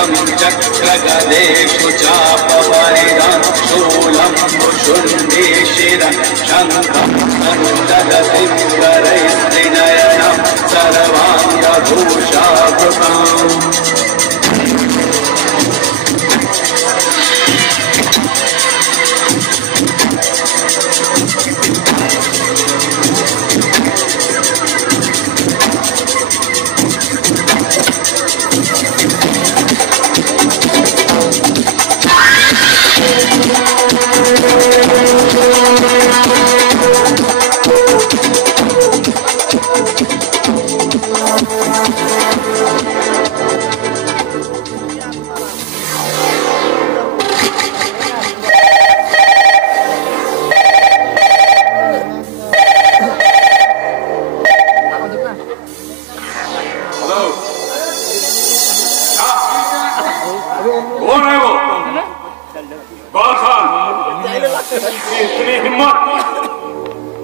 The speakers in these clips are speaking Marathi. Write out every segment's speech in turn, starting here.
शङ्खं चक्रगदेषु चापवरिदं शूलं मुषुण्डे शिरं शङ्खं सन्ददतिं करैस्त्रिनयनं सर्वाङ्गभूषाभृताम्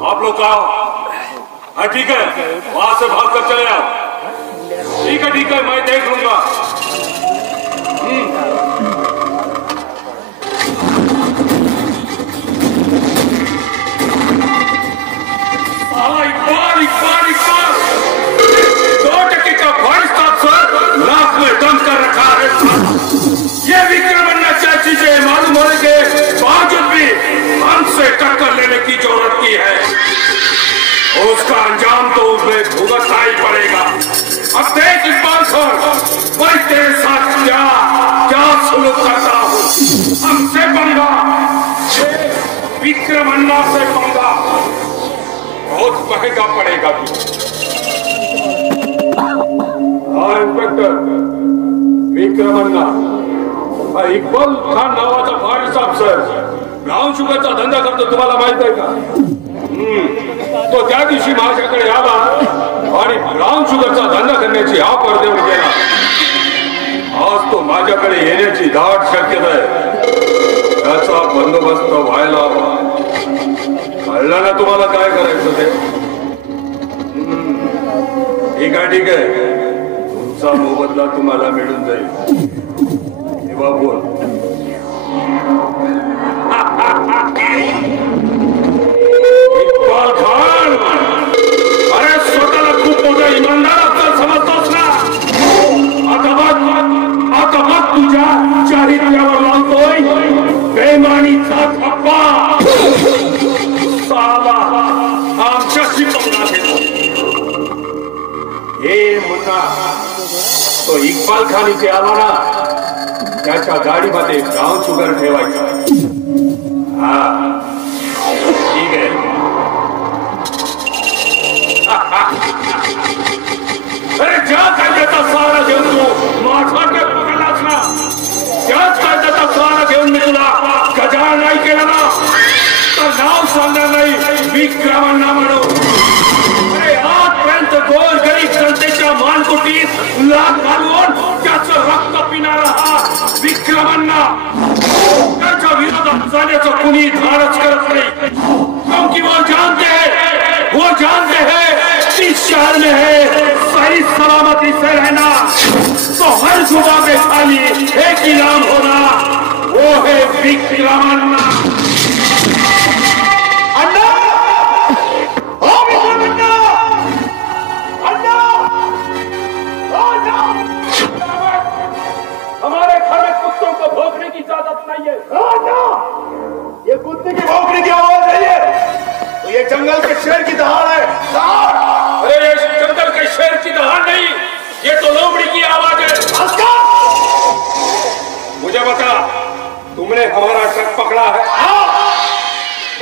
आप लोग आओ। हाँ ठीक है, वहां से भाग कर चले आओ। ठीक है मैं देख लूंगा। इकबाल 2 टके का वॉइस अफसर नाक में दम कर रखा है। ये विक्रमन्ना चाची से मालूम होने के बावजूद भी हमसे टक्कर लेने की जरूरत की है। उसका अंजाम तो उसमें भुगतना ही पड़ेगा। अब देख इकबाल खान, मैं तेरे साथ क्या सुलूक करता हूँ। हमसे पंगा, विक्रमन्ना से पंगा बहुत महंगा पड़ेगा। हाँ इंस्पेक्टर विक्रमन्ना, इक्बाल खान नावाचा फॉरेस्ट ऑफिसर ब्राउन शुगरचा धंदा करतो, तुम्हाला माहित आहे का? तो त्या दिवशी माझ्याकडे आला आणि ब्राउन शुगरचा धंदा करण्याची ऑफर देऊन गेला। आज तो माझ्याकडे येण्याची दाट शक्यता आहे। त्याचा बंदोबस्त व्हायला हवा। कळलं ना तुम्हाला काय करायचं ते? ठीक आहे तुमचा मोबदला तुम्हाला मिळून जाईल। बोल इकबाल खान, अरे स्वतःला खूप मोठा इमानदार असं समजतोस ना? आता मग तुझ्या चारित्र्यावर लावतोय बेमानीचा धप्पा। साला आमच्याशी पंगा घेतो। हे मुन्ना, तो इकबाल खान इथे आला ना, त्याच्या गाडीमध्ये ब्राउन शुगर ठेवायचं। हा ठीक आहे। अरे ज्या कायद्याचा सहारा घेऊन तू माझ्याकडे पकडलास ना, त्याच कायद्याचा सहारा घेऊन मी तुला गजाळ नाही केला ना, तर नाव सांगणार नाही विक्रमन्ना म्हणून। अरे आजपर्यंत गोर गरीब जनतेच्या मानकुटीत लाग घालून त्याचं रक्त पिणारा हा विक्रमन्ना, त्याच्या विरोधात जाण्याचं कुणी धाडस करत नाही। क्योंकि वो जानते हैं इस शहर में है सही सलामती से रहना, तो हर जुबा पे खाली एक ही नाम होना, वो है विक्रमन्ना। अन्ना, ओ विक्रमन्ना, अन्ना, ओ अन्ना, हमारे घर में कुत्तों को भौंकने की इजाजत नहीं है। ये कुत्ते की भौंकने की आवाज नहीं है, तो ये जंगल के शेर की दहाड़ है। अरे ये जंगल के शेर की दहाड़ नहीं, ये तो लोमड़ी की आवाज है। मुझे बता, तुमने हमारा ट्रक पकड़ा है?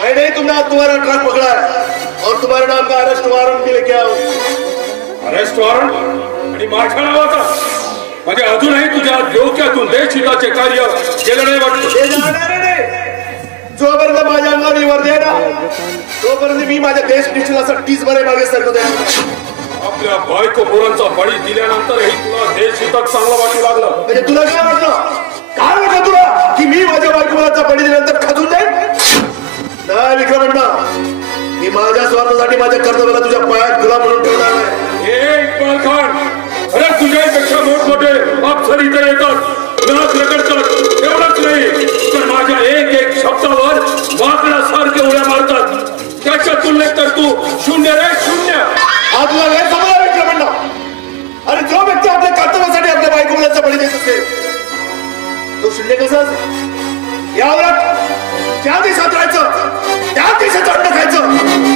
मैं नहीं, तुमने तुम्हारा ट्रक पकड़ा है और तुम्हारे नाम का अरेस्ट वारंट भी लेके आओ। अरेस्ट वारंट आणि माझ्या नावाचा? म्हणजे अजूनही तुझ्या डोक्यातून देशहिताचे कार्य केलं नाही वाटतं? हे जाणार नाही। जोपर्यंत माझ्या अंगावर वर्दी आहे ना, तोपर्यंत मी माझ्या देश निश्चिलाचा टीच बरे मागे सरकतो आहे। आपल्या बायको पोरांचा बळी दिल्यानंतरही तुला देशहितात चांगलं वाटू लागलं? म्हणजे तुला काय वाटलं तुला की मी माझ्या बायकोला बळी दिल्यानंतर खचून जाईल? नाही विक्रमन्ना, मी माझ्या स्वार्थासाठी माझ्या कर्तव्याला तुझ्या पायात गुलाम म्हणून ठेवणार नाही। इकबाल खान, अरे तुझ्यापेक्षा मोठमोठे अफसर इथे येतात, नाक रगडतात एवढंच नाही तर माझ्या एक एक शब्दावर वाकडासारखे उड्या मारतात. त्याच्या तुलनेत तर तू शून्य रे शून्य. आपला वेळ समजा विक्रमण्णा. आणि जो व्यक्ती आपल्या कर्तव्यासाठी आपल्या बायको मुलाचा बळी देत असेल तो शून्य कसा असेल? यावर त्या देशात राहायचं, त्या देशाचं अन्न खायचं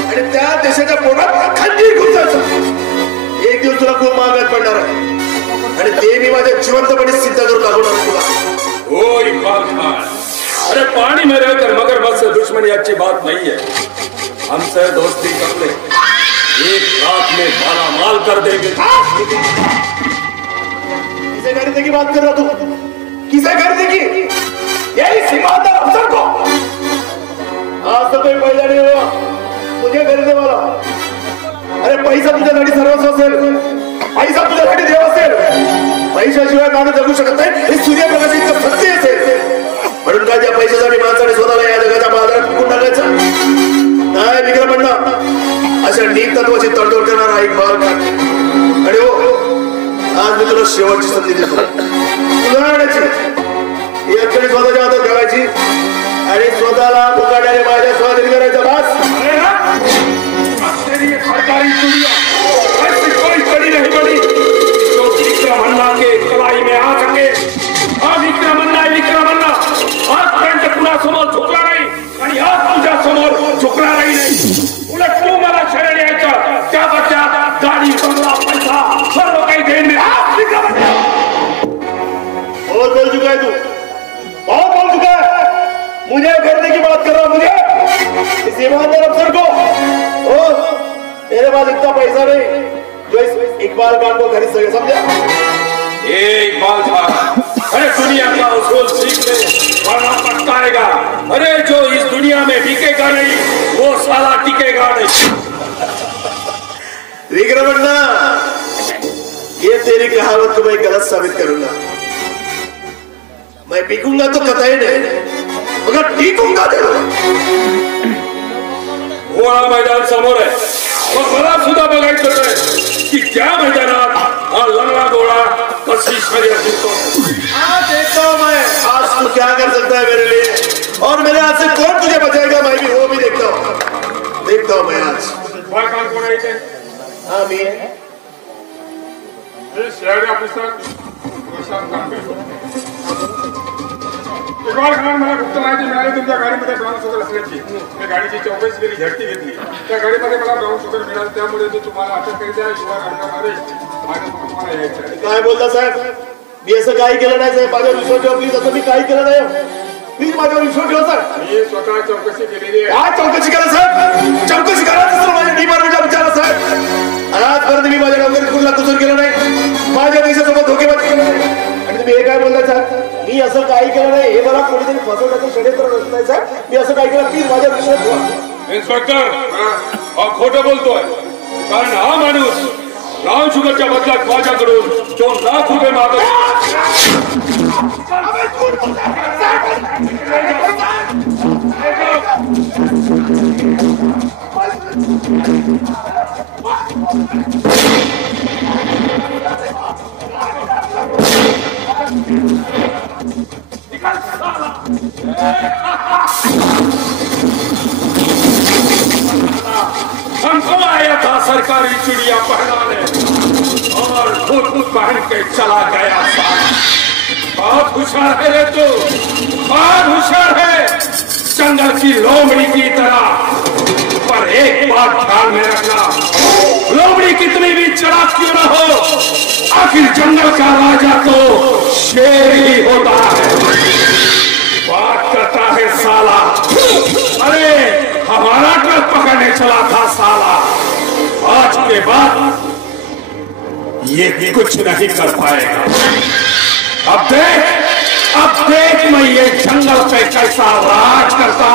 आणि त्या देशाच्या पोटात खंजीर घुसायचं. एक दिवस तुला खूप महागात पडणार आहे आणि ते मी माझ्या जिवंतपणे सिद्ध करून दाखवणार तुला. ओ इकबाल खान, अरे पानी में रहकर मगरमच्छ से दुश्मनी अच्छी बात नहीं है. हमसे दोस्ती कर ले, एक रात में माला माल कर देंगे. किसे खरीदने की बात कर रहा तू? किसे खरीदने की? यही सीमांतर अफसर को. आज तो कोई पैसा नहीं हुआ मुझे खरीदने वाला. अरे पैसा तुझ्यासाठी सर्वस्व असेल, पैसा तुझ्यासाठी देव असेल. पैशाशिवाय माणूस जगू शकत नाही हे सूर्यप्रकाश इतकं सत्य असेल. म्हणून काय त्या पैशासाठी माणसाने स्वतःला या जगाच्या बाजारात फुकून टाकायचं नाही. विक्रमण्णा, अशा नीत तत्वाची तडजोड करणारा एक भाग आणि हो, आज मी तुला शेवटची संधी देतो सुधारण्याची. ही अडचणी स्वतःच्या हातात ठेवायची आणि स्वतःला मुकाट्याने माझ्या स्वाधीन करायचा. बस. सरकारी दुनिया ऐसी कोई कड़ी नहीं बनी जो विक्रमण्णा के कलाई में आ सके. हा विक्रमण्णा आजपर्यंत कुणासमोर झुकला नाही आणि आज तुझ्या समोर झुकणारही नाही. उलट तू मला शरण यायचं, त्या बच्चात गाडी, बंगला, पैसा सर्व काही देणे. विक्रमण्णा बहुत बोल चुका है तू, बहुत बोल चुका है. मुझे करने की बात कर रहा. मुझे इस ईमानदार अफसर को. ओ मेरे पास इतना पैसा नहीं जो इस इकबाल खान को खरीद सके, समझा? इकबाल खान, अरे दुनिया का उसूल सीख ले वरना पछताएगा. अरे जो इस दुनिया में बिकेगा नहीं वो साला टिकेगा नहीं. विक्रमण्णा, ये तेरी कहावत को मैं गलत साबित करूंगा. मैं बिकूंगा तो कतई नहीं, मगर टिकूंगा जरूर. घोडा मैदान समोर आहे, पण मला सुद्धा बघायचं आहे की त्या मैदानात हा लंगडा घोडा कशी शर्यत जिंकतो. आज देखता हूं मैं आज तू क्या कर सकता है मेरे लिए और मेरे हाथ से कौन तुझे बचाएगा. मैं भी वो भी देखता हूं मैं आज. इकबाल खान कोण आहे इथे? हाँ मी शहरी ऑफिसर प्रशांत कांबळे. इकबाल खान, मला गुप्त माहिती मिळाली तुमच्या गाडीमध्ये ब्राऊन शुगर असल्याची. मी गाडीची चौकशी केली, झडती घेतली. त्या गाडीमध्ये मला ब्राऊन शुगर मिळालं, त्यामुळे मी तुम्हाला अटक करीत आहे. शिवाय घडणारे माझ्यासोबत तुम्हाला यायचं आहे. काय बोलता साहेब? मी असं काही केलं नाही साहेब. माझ्यावर विश्वास ठेवा प्लीज. असं मी काही केलं नाही प्लीज. माझ्यावर विश्वास ठेवा सर. मी स्वतः चौकशी केलेली आहे. काय चौकशी करा साहेब? चौकशी करा माझ्या डिपार्टमेंटला विचारा साहेब. आजपर्यंत मी माझ्या नोकरीत कुठला कसूर केला नाही, माझ्या देशासोबत धोकेबाजी केलं नाही. आणि तुम्ही हे काय बोलताय साहेब? मी असं काही केलं नाही. हे मला कोणीतरी फसवण्याचं षडयंत्र रचताय साहेब. मी असं काही केलं प्लीज माझ्या विश्वास ठेवा. इन्स्पेक्टर, हा खोटं बोलतोय. कारण हा माणूस ब्राऊन शुगरच्या बदल्यात माझ्याकडून 2 लाख रुपये मागतो. हमको आया था सरकारी चिड़िया पहनाने और खुद पहन के चला गया. बहुत होशियार है रे तू, बहुत होशियार है, जंगल की लोमड़ी की तरह. पर एक बात ध्यान में रखना, लोमड़ी कितनी भी चालाक क्यों न हो, आखिर जंगल का राजा तो शेर ही होता है. बात करता है साला. अरे हमारा ट्रक पकड़ने चला था साला. आज के बाद ये कुछ नहीं कर पाएगा. अब देख मैं ये जंगल पे कैसा राज करता